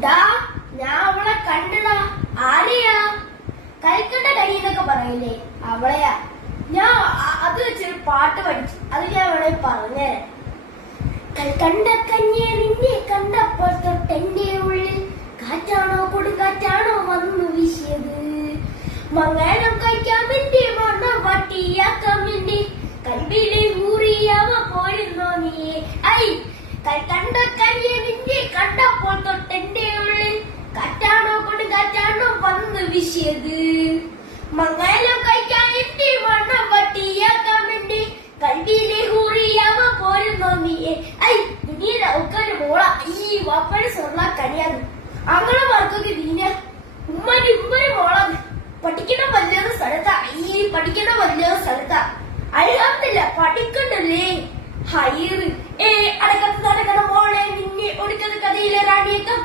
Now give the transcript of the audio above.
ഡാ ഞാൻ അവളെ കണ്ടടാ. ആരെയാ? കൈക്കണ്ട കനിയെന്നൊക്കെ പറയില്ലേ, അവളെയാ. ഞാൻ അത് വെച്ചൊരു പാട്ട് പഠിച്ചു, അത് ഞാൻ അവളെ പറഞ്ഞേ. കൽക്കണ്ട കഞ്ഞിയെ നിന്നെ കണ്ടപ്പോൾ തൊട്ടെന്റെ ഉള്ളിൽ കാറ്റാണോ കൊടുങ്കാറ്റാണോ വന്നു വീശിയത്. മങ്ങാനം കഴിക്കാൻ വേണ്ടി മണം വട്ടിയാക്കാൻ വേണ്ടി കൽവിലെ ഊറിയവ പോരുന്നോ നീ. ഐ കൽക്കണ്ട കഞ്ഞിയെ നിന്നെ കണ്ടപ്പോൾ തൊട്ടെന്റെ ഉള്ളിൽ കാറ്റാണോ കൊടുങ്കാറ്റാണോ വന്നു വീശിയത്. മങ്ങാനം കഴിക്കാൻ വേണ്ടി മണം വട്ടിയാക്കാൻ വേണ്ടി കൽവിലെ ഊറിയവ പോരുന്നോ നീ. ഐ പിന്നീട് അവക്കൊരു മോള ഈ വാപ്പയുടെ സ്വർണ്ണ കനിയാന്ന് അങ്ങനെ മറക്കൊക്കെ നീന ഉമ്മന് മോളാന്ന്. പഠിക്കണ വലിയൊരു സ്ഥലത്താ, ഈ പഠിക്കണ വലിയൊരു സ്ഥലത്താ. അഴുകാത്തില്ല, പഠിക്കണ്ടല്ലേ. ഹൈറ് അടക്കത്ത് നടക്കണ മോളെ നിന്നെ ഒടുക്കത് കഥയിലെ റാണിയേക്കാം